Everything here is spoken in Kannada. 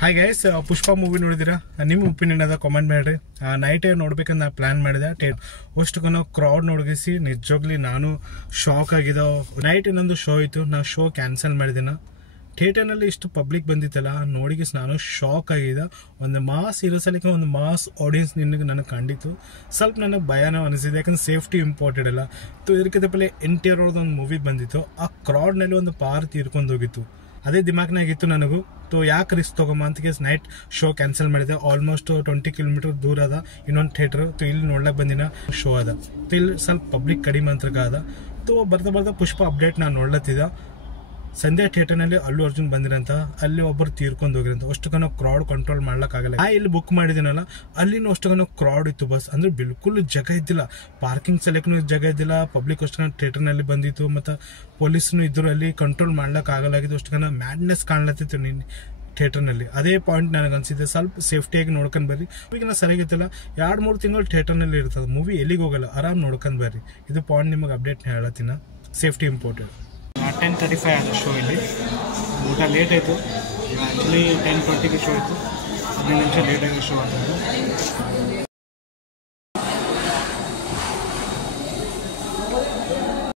ಹಾಯ್ ಗೈಸ್, ಪುಷ್ಪ ಮೂವಿ ನೋಡಿದಿರಾ? ನಿಮ್ಮ ಒಪಿನಿಯನ್ ಅದ ಕಾಮೆಂಟ್ ಮಾಡ್ರಿ. ನೈಟ್ ನೋಡ್ಬೇಕಂತ ನಾ ಪ್ಲಾನ್ ಮಾಡಿದೆ. ಅಷ್ಟು ಕ್ರೌಡ್ ನೋಡಿಸಿ ನಿಜವಾಗ್ಲಿ ನಾನು ಶಾಕ್ ಆಗಿದ. ನೈಟ್ ಇನ್ನೊಂದು ಶೋ ಇತ್ತು, ನಾ ಶೋ ಕ್ಯಾನ್ಸಲ್ ಮಾಡಿದಿನ. ಥಿಯೇಟರ್ನಲ್ಲಿ ಇಷ್ಟು ಪಬ್ಲಿಕ್ ಬಂದಿತ್ತಲ್ಲ, ನೋಡಿಗಿಸ್ ನಾನು ಶಾಕ್ ಆಗಿದೆ. ಒಂದು ಮಾಸ್ ಇರೋಸಲಿಕ್ಕೆ ಒಂದು ಮಾಸ್ ಆಡಿಯನ್ಸ್ ನನಗೆ ಕಂಡಿತ್ತು. ಸ್ವಲ್ಪ ನನಗೆ ಭಯನೂ ಅನಿಸಿದೆ, ಯಾಕಂದ್ರೆ ಸೇಫ್ಟಿ ಇಂಪಾರ್ಟೆಂಟ್ ಅಲ್ಲ. ಇದಕ್ಕಿಂತ ಪಲೆ NTR ಅವ್ರದ್ದು ಒಂದು ಮೂವಿ ಬಂದಿತ್ತು, ಆ ಕ್ರೌಡ್ನಲ್ಲಿ ಒಂದು ಪಾರ್ ತೀರ್ಕೊಂಡು ಹೋಗಿತ್ತು. ಅದೇ ದಿಮಾಕ್ನಾಗಿತ್ತು ನನಗೂ. ಯಾಕೆ ರಿಸ್ಕ್ ತಗೊಂಬ ಅಂತ ನೈಟ್ ಶೋ ಕ್ಯಾನ್ಸಲ್ ಮಾಡಿದೆ. ಆಲ್ಮೋಸ್ಟ್ 20 ಕಿಲೋಮೀಟರ್ ದೂರ ಅದ ಇನ್ನೊಂದು ಥಿಯೇಟರ್. ಇಲ್ಲಿ ನೋಡ್ಲಕ್ ಬಂದಿನ ಶೋ ಅದ. ಇಲ್ಲಿ ಸ್ವಲ್ಪ ಪಬ್ಲಿಕ್ ಕಡಿಮೆ ಅಂತ ಅದ. ಬರ್ತಾ ಬರ್ತಾ ಪುಷ್ಪ ಅಪ್ಡೇಟ್ ನಾನು ನೋಡ್ಲತ್ತಿದ್ದ. ಸಂಧ್ಯಾ ಥಿಯೇಟರ್ನಲ್ಲಿ ಅಲ್ಲು ಅರ್ಜುನ್ ಬಂದಿರಂತ, ಅಲ್ಲಿ ಒಬ್ಬರು ತೀರ್ಕೊಂಡು ಹೋಗಿರಂತ. ಅಷ್ಟು ಕ್ರೌಡ್ ಕಂಟ್ರೋಲ್ ಮಾಡ್ಲಕ್ಕಾಗಲ್ಲ. ಇಲ್ಲಿ ಬುಕ್ ಮಾಡಿದಿನಲ್ಲ, ಅಲ್ಲಿನೂ ಅಷ್ಟು ಕ್ರೌಡ್ ಇತ್ತು. ಬಸ್ ಅಂದ್ರೆ ಬಿಲ್ಕುಲ್ ಜಾಗ ಇದ್ದಿಲ್ಲ, ಪಾರ್ಕಿಂಗ್ ಸಲಕ್ಕೂ ಜಾಗ ಇದ್ದಿಲ್ಲ. ಪಬ್ಲಿಕ್ ಅಷ್ಟು ಥಿಯೇಟರ್ನಲ್ಲಿ ಬಂದಿತ್ತು, ಮತ್ತು ಪೊಲೀಸ್ನು ಇದ್ರು. ಅಲ್ಲಿ ಕಂಟ್ರೋಲ್ ಮಾಡ್ಲಕ್ ಆಗಲಾಗಿದ್ದು. ಅಷ್ಟು ಮ್ಯಾಡ್ನೆಸ್ ಕಾಣ್ಲತ್ತಿತ್ತು ಥಿಯೇಟರ್ನಲ್ಲಿ. ಅದೇ ಪಾಯಿಂಟ್ ನನಗೆ ಅನ್ಸಿದೆ. ಸ್ವಲ್ಪ ಸೇಫ್ಟಿಯಾಗಿ ನೋಡ್ಕೊಂಡ್ ಬರ್ರಿ. ಈಗ ಸರಿಯಾಗಿತ್ತಲ್ಲ, 2-3 ತಿಂಗಳು ಥಿಯೇಟರ್ನಲ್ಲಿ ಇರ್ತದೆ ಮೂವಿ, ಎಲ್ಲಿಗೆ ಹೋಗಲ್ಲ, ಆರಾಮ್ ನೋಡ್ಕೊಂಡ್ ಬರ್ರಿ. ಇದು ಪಾಯಿಂಟ್ ನಿಮಗೆ ಅಪ್ಡೇಟ್ ಹೇಳತ್ತೀನ. Safety important. 10:35 ಆದ ಶೋ. ಇಲ್ಲಿ ಊಟ ಲೇಟ್ ಆಯಿತು. ಆ್ಯಕ್ಚುಲಿ 10:20ಗೆ ಶೋ ಇತ್ತು, 15 ನಿಮಿಷ ಲೇಟ್ ಆಗಿ ಶೋ ಆಗ್ತದೆ.